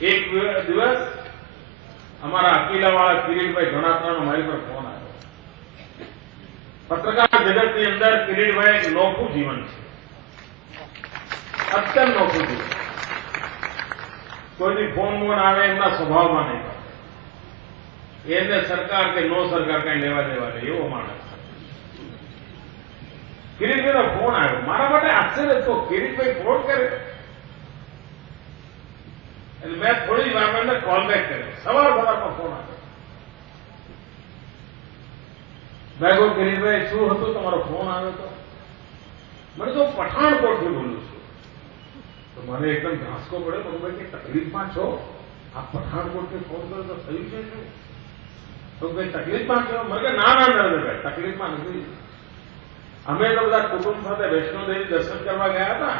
એક દિવસ અમારા અકીલાવાળા કિરીટભાઈ ઘણાત્રાનો મારી પર ફોન આવ્યો. પત્રકાર જગતની અંદર કિરીટભાઈ એક નોખું જીવન છે, અત્યંત નોખું જીવન. કોઈની ફોન આવે એમના સ્વભાવમાં નહીં. એને સરકાર કે નો સરકાર કઈ લેવા દેવા નહીં, એવો માણસ. કિરીટભાઈનો ફોન આવ્યો. મારા માટે આશ્ચર્ય તો કિરીટભાઈ ફોન કરે. એટલે મેં થોડી વાર એમને કોલ બેક કર્યો. સવારમાં ફોન આવ્યો. મેં કહ્યું કિરીટભાઈ શું હતું, તમારો ફોન આવ્યો તો? મને તો પઠાણકોટથી બોલું છું. તો મને એકદમ ધાસકો પડ્યો. મને ભાઈ કે તકલીફમાં છો? આ પઠાણકોટથી ફોન કર્યો તો થયું છે શું? તો કઈ તકલીફમાં છો? મને કે ના નરેન્દ્રભાઈ તકલીફમાં નથી. અમે તો બધા કુટુંબ સાથે વૈષ્ણોદેવી દર્શન કરવા ગયા હતા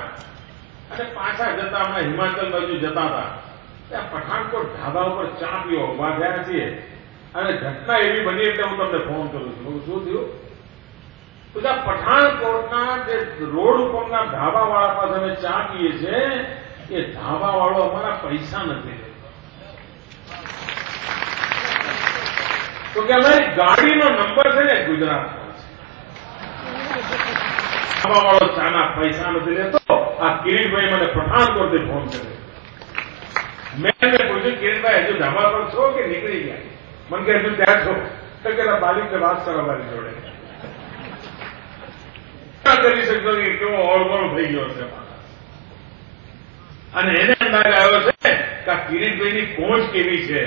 અને પાછા જતા અમે હિમાચલ બાજુ જતા હતા. ત્યાં પઠાણકોટ ઢાબા ઉપર ચા પીવા ઉભા થયા છીએ અને ઘટના એવી બની એટલે હું તમને ફોન કરું છું. શું થયું? બધા પઠાણકોટના જે રોડ ઉપરના ઢાબા વાળા પાસે અમે ચા પીએ છીએ, એ ઢાબા વાળો અમારા પૈસા નથી લેતો. તો કે અમારી ગાડીનો નંબર છે ને ગુજરાતનો છે. ઢાબા વાળો ચાના પૈસા નથી લેતો. આ કિરીટભાઈ મને પઠાણકોટથી ફોન કર્યો. મેં પૂછ્યું કિરીટભાઈ હજુ ઢાબા પર છો કે નીકળી ગયા? મને કે હજુ ત્યાં છો. તો કે બાલિકને વાત કરો મારી જોડે. કરી શકશો કે કેવો ઓળગોળ થઈ ગયો છે માણસ. અને એને અંદાજ આવ્યો છે કે આ કિરીટભાઈની પહોંચ કેવી છે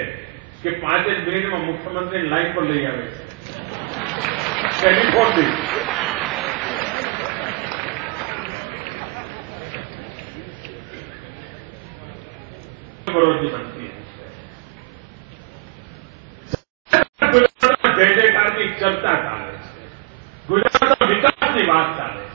કે 5 જ મિનિટમાં મુખ્યમંત્રીની લાઈન પર લઈ આવે છે ટેલિફોનથી. બનતી ગુજરાતમાં જય જયકારની ચર્ચા ચાલે છે. ગુજરાતના વિકાસની વાત ચાલે છે.